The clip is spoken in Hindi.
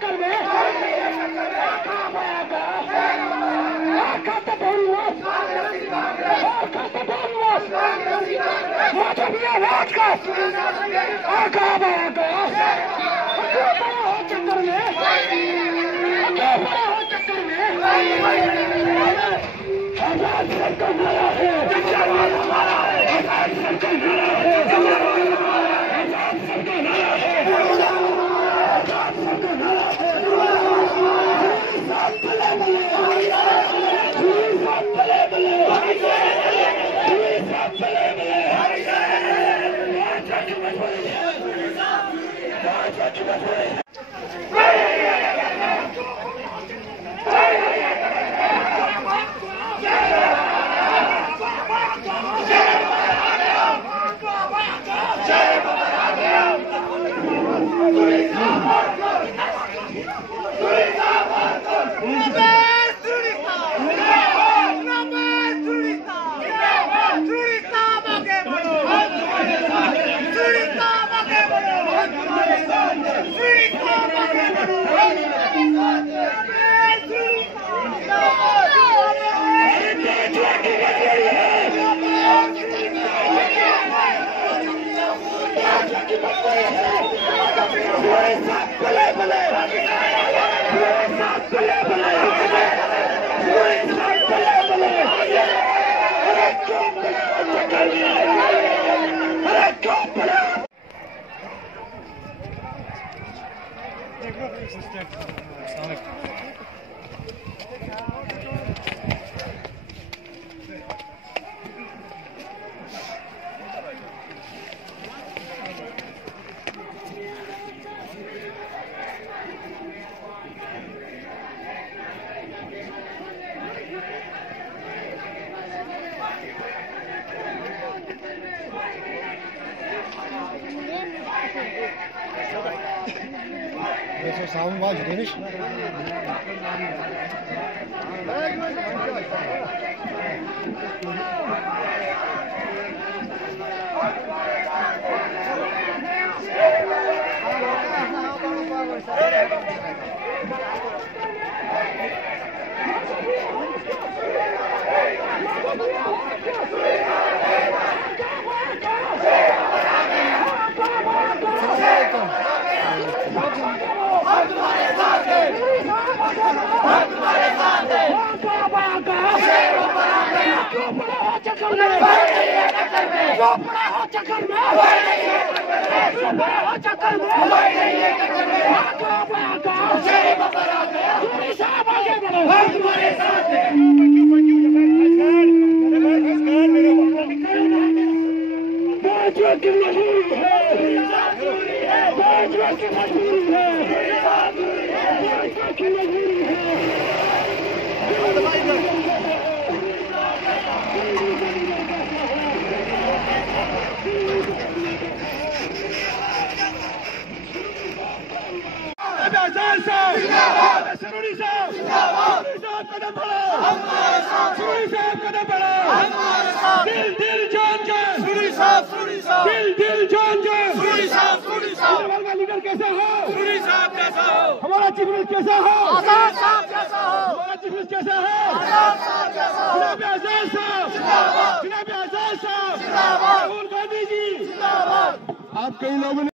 चक्कर में Samen var demiş. दिल जान जान सुरी साहब दिल जान जान सुरी साहब लीडर कैसा हो सुरी साहब कैसा हो हमारा चीफ मिनिस्टर कैसा हो आजाद साहब कैसा हो हमारा चीफ मिनिस्टर कैसा है आजाद साहब कैसा हो जनाब आजाद साहब जिंदाबाद जनाब आजाद साहब जिंदाबाद राहुल गांधी जी जिंदाबाद। आप कई लोगों ने